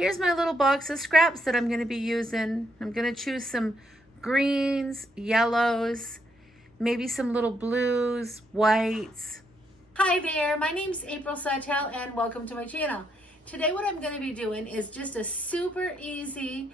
Here's my little box of scraps that I'm going to be using. I'm going to choose some greens, yellows, maybe some little blues, whites. Hi there, my name's April Sawtelle and welcome to my channel. Today what I'm going to be doing is just a super easy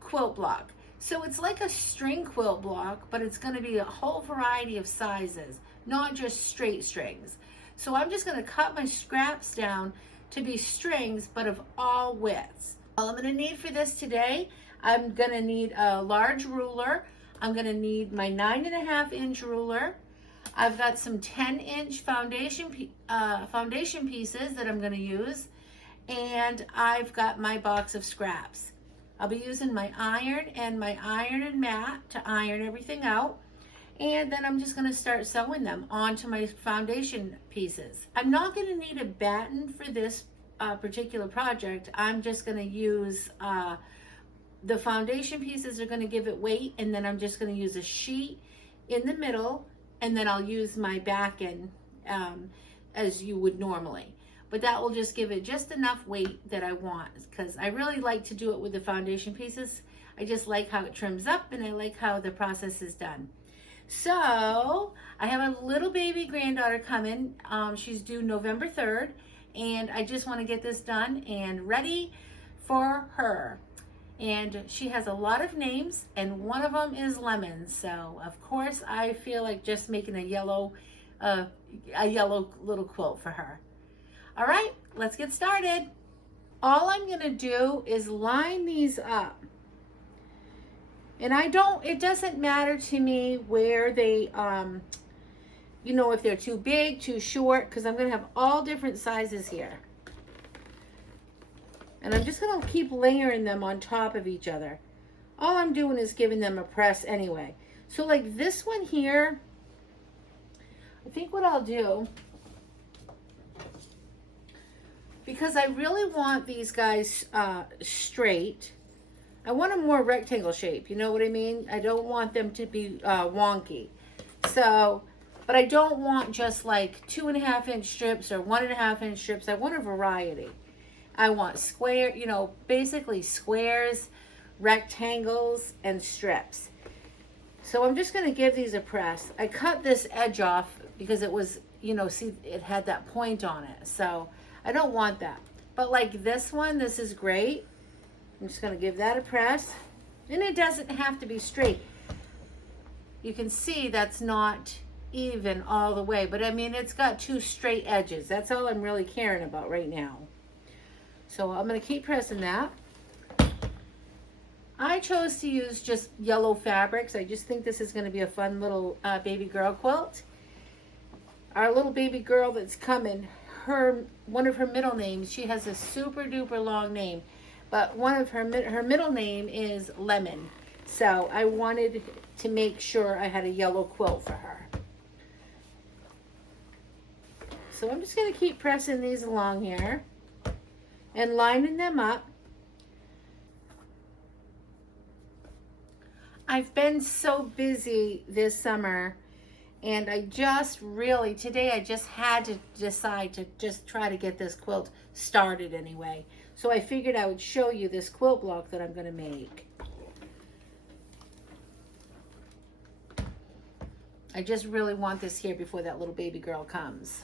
quilt block. So it's like a string quilt block, but it's going to be a whole variety of sizes, not just straight strings. So I'm just going to cut my scraps down to be strings, but of all widths. All I'm going to need for this today, I'm going to need a large ruler. I'm going to need my 9.5-inch ruler. I've got some 10-inch foundation pieces that I'm going to use, and I've got my box of scraps. I'll be using my iron and my iron and mat to iron everything out. And then I'm just going to start sewing them onto my foundation pieces. I'm not going to need a batten for this particular project. I'm just going to use the foundation pieces are going to give it weight, and then I'm just going to use a sheet in the middle, and then I'll use my backen as you would normally. But that will just give it just enough weight that I want, because I really like to do it with the foundation pieces. I just like how it trims up, and I like how the process is done. So I have a little baby granddaughter coming. She's due November 3rd, and I just want to get this done and ready for her. And she has a lot of names, and one of them is Lemon. So of course I feel like just making a yellow little quilt for her. All right, let's get started. All I'm going to do is line these up. And it doesn't matter to me where they, you know, if they're too big, too short, because I'm going to have all different sizes here. And I'm just going to keep layering them on top of each other. All I'm doing is giving them a press anyway. So like this one here, I think what I'll do, because I really want these guys straight, I want a more rectangle shape, you know what I mean? I don't want them to be wonky. So, but I don't want just like 2.5-inch strips or 1.5-inch strips. I want a variety. I want square, you know, basically squares, rectangles, and strips. So I'm just going to give these a press. I cut this edge off because it was, you know, see, it had that point on it. So I don't want that. But like this one, this is great. I'm just going to give that a press. And it doesn't have to be straight. You can see that's not even all the way. But I mean, it's got two straight edges. That's all I'm really caring about right now. So I'm going to keep pressing that. I chose to use just yellow fabrics. I just think this is going to be a fun little baby girl quilt. Our little baby girl that's coming, one of her middle names, she has a super duper long name. But one of her middle name is Lemon. So I wanted to make sure I had a yellow quilt for her. So I'm just going to keep pressing these along here and lining them up. I've been so busy this summer, and I just really, today I just had to decide to just try to get this quilt started anyway. So I figured I would show you this quilt block that I'm going to make. I just really want this here before that little baby girl comes.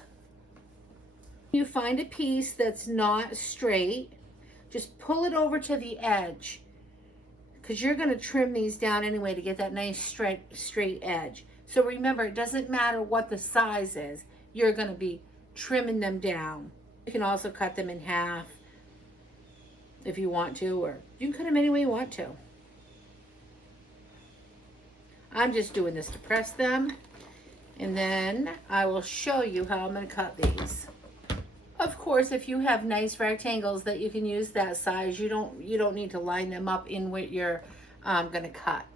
You find a piece that's not straight, just pull it over to the edge, because you're going to trim these down anyway to get that nice straight edge. So remember, it doesn't matter what the size is, you're going to be trimming them down. You can also cut them in half if you want to, or you can cut them any way you want to. I'm just doing this to press them, and then I will show you how I'm going to cut these. Of course, if you have nice rectangles that you can use that size, you don't need to line them up in what you're going to cut.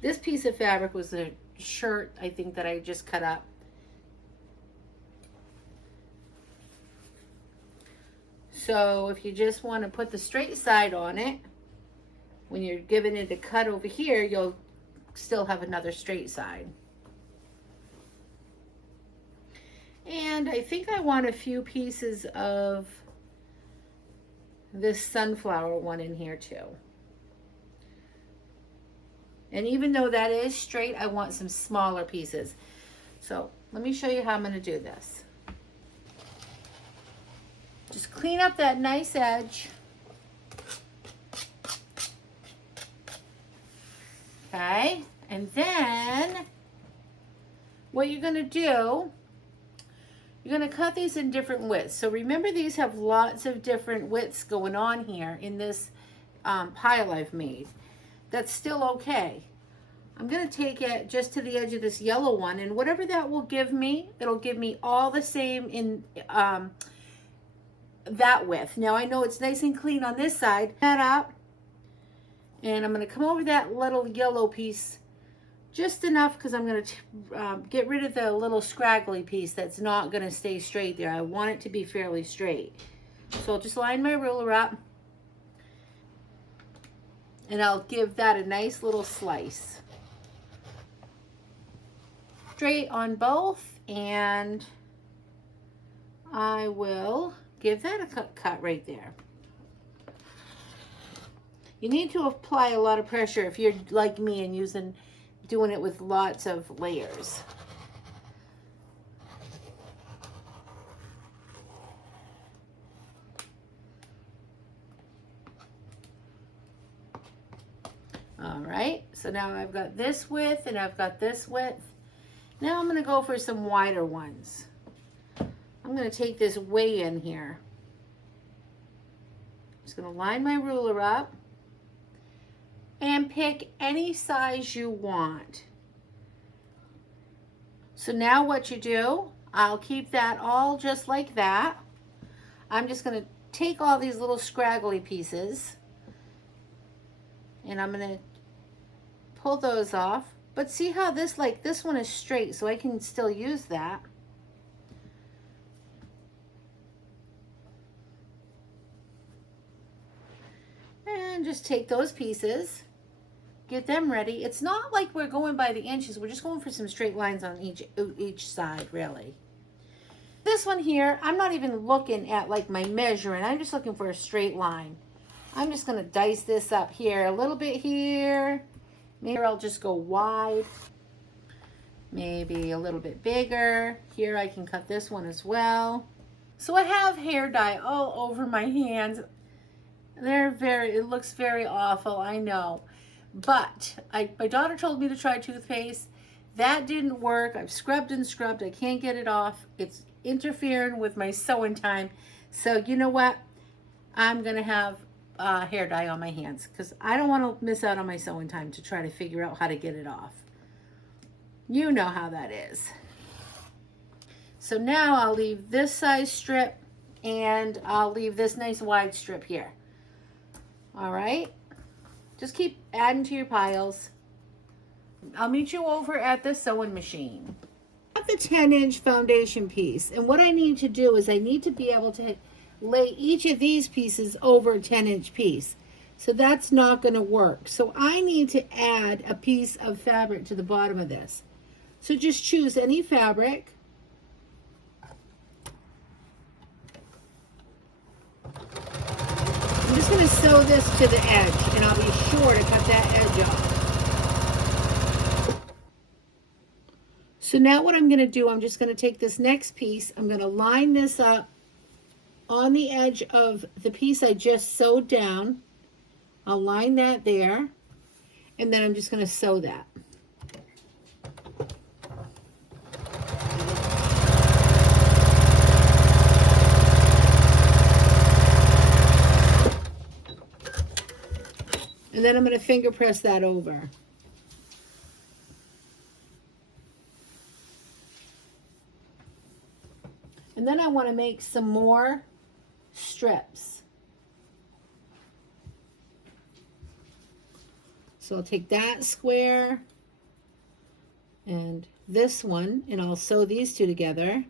This piece of fabric was a shirt, I think, that I just cut up. So if you just want to put the straight side on it, when you're giving it a cut over here, you'll still have another straight side. And And I think I want a few pieces of this sunflower one in here too. And even though that is straight, I want some smaller pieces. So let me show you how I'm going to do this. Just clean up that nice edge. Okay, and then what you're going to do, you're going to cut these in different widths. So remember, these have lots of different widths going on here in this pile I've made. That's still okay. I'm going to take it just to the edge of this yellow one, and whatever that will give me, it'll give me all the same in that width. Now I know it's nice and clean on this side. That up, and I'm going to come over that little yellow piece just enough, because I'm going to get rid of the little scraggly piece that's not going to stay straight there. I want it to be fairly straight. So I'll just line my ruler up, and I'll give that a nice little slice. Straight on both, and I will give that a cut right there. You need to apply a lot of pressure if you're like me and doing it with lots of layers. All right, so now I've got this width and I've got this width. Now I'm going to go for some wider ones. I'm going to take this way in here. I'm just going to line my ruler up and pick any size you want. So now what you do, I'll keep that all just like that. I'm just going to take all these little scraggly pieces and I'm going to pull those off. But see how this one is straight, so I can still use that. And just take those pieces, get them ready. It's not like we're going by the inches. We're just going for some straight lines on each side, really. This one here, I'm not even looking at like my measuring. I'm just looking for a straight line. I'm just going to dice this up here, a little bit here. Maybe I'll just go wide, maybe a little bit bigger. Here I can cut this one as well. So I have hair dye all over my hands. It looks very awful, I know. But my daughter told me to try toothpaste. That didn't work. I've scrubbed and scrubbed. I can't get it off. It's interfering with my sewing time. So you know what? I'm going to have hair dye on my hands because I don't want to miss out on my sewing time to try to figure out how to get it off. You know how that is. So now I'll leave this size strip and I'll leave this nice wide strip here. All right, just keep adding to your piles. I'll meet you over at the sewing machine. I have the 10-inch foundation piece, and what I need to do is I need to be able to lay each of these pieces over a 10-inch piece. So that's not going to work. So I need to add a piece of fabric to the bottom of this. So just choose any fabric. I'm just going to sew this to the edge, and I'll be sure to cut that edge off. So now what I'm going to do, I'm just going to take this next piece, I'm going to line this up on the edge of the piece I just sewed down. I'll line that there, and then I'm just going to sew that. And then I'm going to finger press that over. And then I want to make some more strips. So I'll take that square and this one, and I'll sew these two together.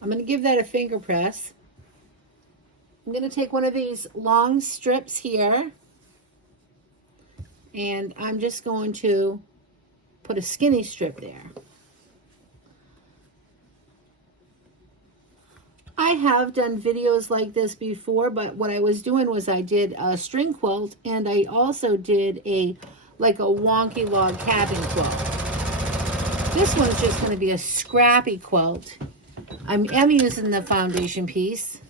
I'm going to give that a finger press. I'm going to take one of these long strips here, and I'm just going to put a skinny strip there. I have done videos like this before, but what I was doing was I did a string quilt, and I also did like a wonky log cabin quilt. This one's just going to be a scrappy quilt. I'm using the foundation piece,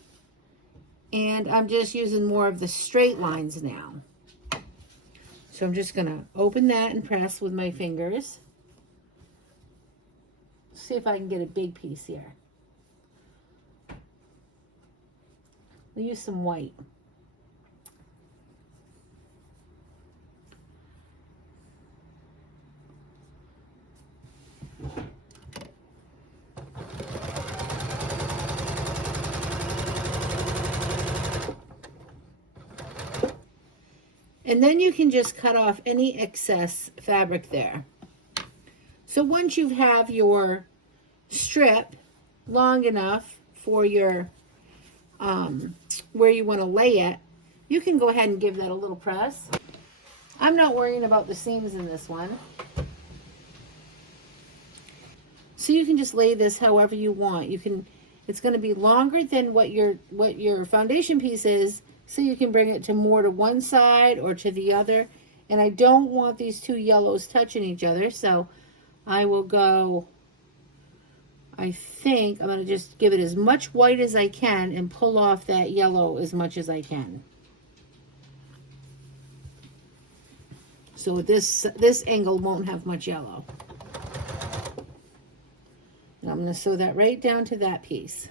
and I'm just using more of the straight lines now. So I'm just going to open that and press with my fingers. See if I can get a big piece here. We'll use some white. And then you can just cut off any excess fabric there. So once you have your strip long enough for your where you want to lay it, you can go ahead and give that a little press. I'm not worrying about the seams in this one. So you can just lay this however you want. You can, it's going to be longer than what your foundation piece is, so you can bring it to more to one side or to the other. And I don't want these two yellows touching each other, so I will go, I think I'm going to just give it as much white as I can and pull off that yellow as much as I can. So this angle won't have much yellow. And I'm going to sew that right down to that piece.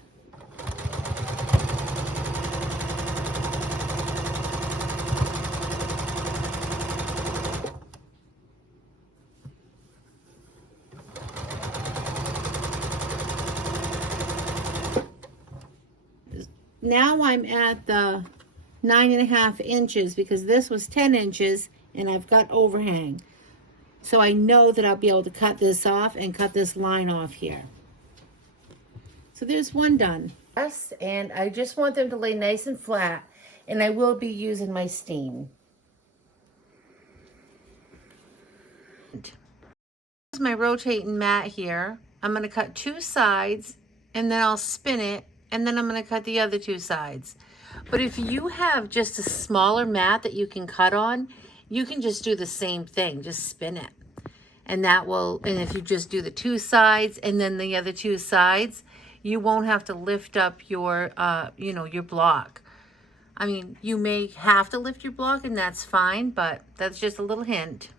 Now I'm at the 9.5 inches because this was 10 inches and I've got overhang. So I know that I'll be able to cut this off and cut this line off here. So there's one done. Yes, and I just want them to lay nice and flat, and I will be using my steam. Here's my rotating mat here. I'm going to cut two sides, and then I'll spin it, and then I'm going to cut the other two sides. But if you have just a smaller mat that you can cut on, you can just do the same thing, just spin it. And that will, and if you just do the two sides and then the other two sides, you won't have to lift up your, your block. I mean, you may have to lift your block and that's fine, but that's just a little hint.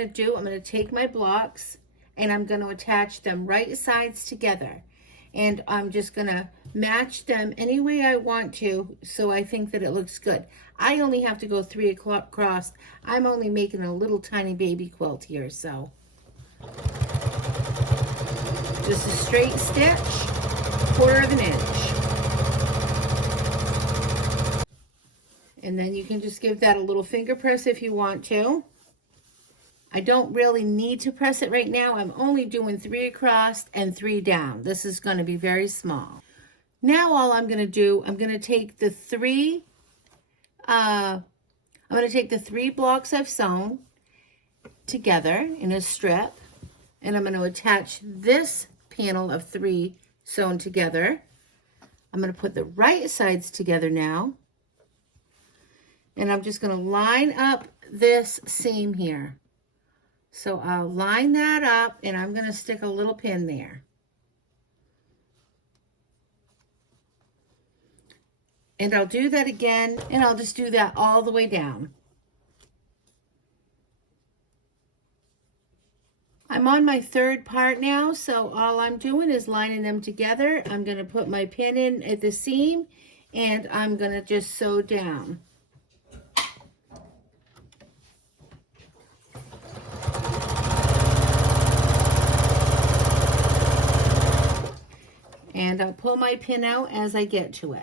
I'm going to take my blocks and I'm going to attach them right sides together, and I'm just going to match them any way I want to, so I think that it looks good. I only have to go 3 across. I'm only making a little tiny baby quilt here, so just a straight stitch, 1/4 of an inch. And then you can just give that a little finger press if you want to. I don't really need to press it right now. I'm only doing 3 across and 3 down. This is going to be very small. Now all I'm going to do, I'm going to take the 3 blocks I've sewn together in a strip, and I'm going to attach this panel of 3 sewn together. I'm going to put the right sides together now, and I'm just going to line up this seam here. So I'll line that up, and I'm going to stick a little pin there. And I'll do that again, and I'll just do that all the way down. I'm on my 3rd part now, so all I'm doing is lining them together. I'm going to put my pin in at the seam, and I'm going to just sew down. And I'll pull my pin out as I get to it.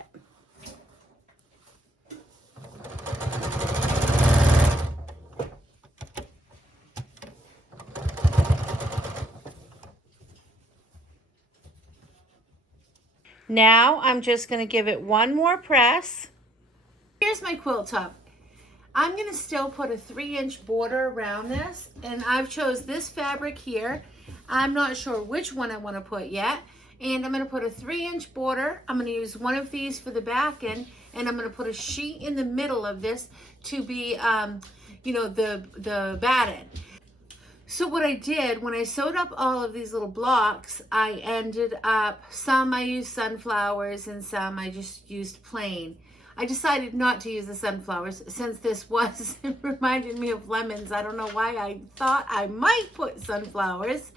Now I'm just going to give it one more press. Here's my quilt top. I'm going to still put a 3-inch border around this, and I've chose this fabric here. I'm not sure which one I want to put yet, and I'm going to put a 3-inch border. I'm going to use one of these for the back end, and I'm going to put a sheet in the middle of this to be, you know, the batting. So what I did, when I sewed up all of these little blocks, I ended up, some I used sunflowers and some I just used plain. I decided not to use the sunflowers since this was, it reminded me of lemons. I don't know why I thought I might put sunflowers.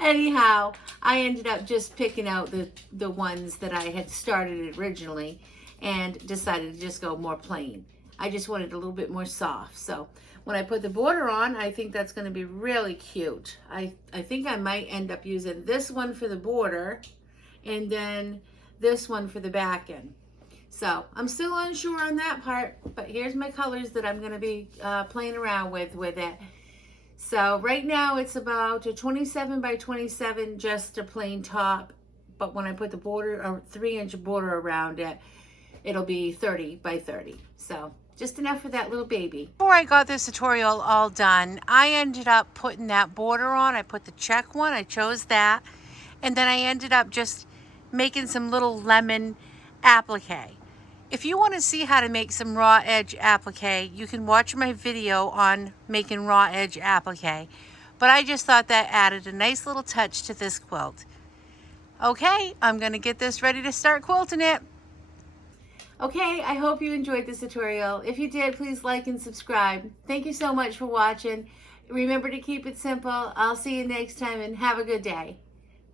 Anyhow, I ended up just picking out the ones that I had started originally and decided to just go more plain. I just wanted a little bit more soft. So when I put the border on, I think that's going to be really cute. I think I might end up using this one for the border and then this one for the back end. So I'm still unsure on that part, but here's my colors that I'm going to be playing around with it. So right now it's about a 27 by 27, just a plain top. But when I put the border, a 3-inch border around it, it'll be 30 by 30. So just enough for that little baby. Before I got this tutorial all done, I ended up putting that border on. I put the check one, I chose that. And then I ended up just making some little lemon applique. If you want to see how to make some raw edge applique, you can watch my video on making raw edge applique. But I just thought that added a nice little touch to this quilt. Okay, I'm going to get this ready to start quilting it. Okay, I hope you enjoyed this tutorial. If you did, please like and subscribe. Thank you so much for watching. Remember to keep it simple. I'll see you next time and have a good day.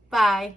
Bye.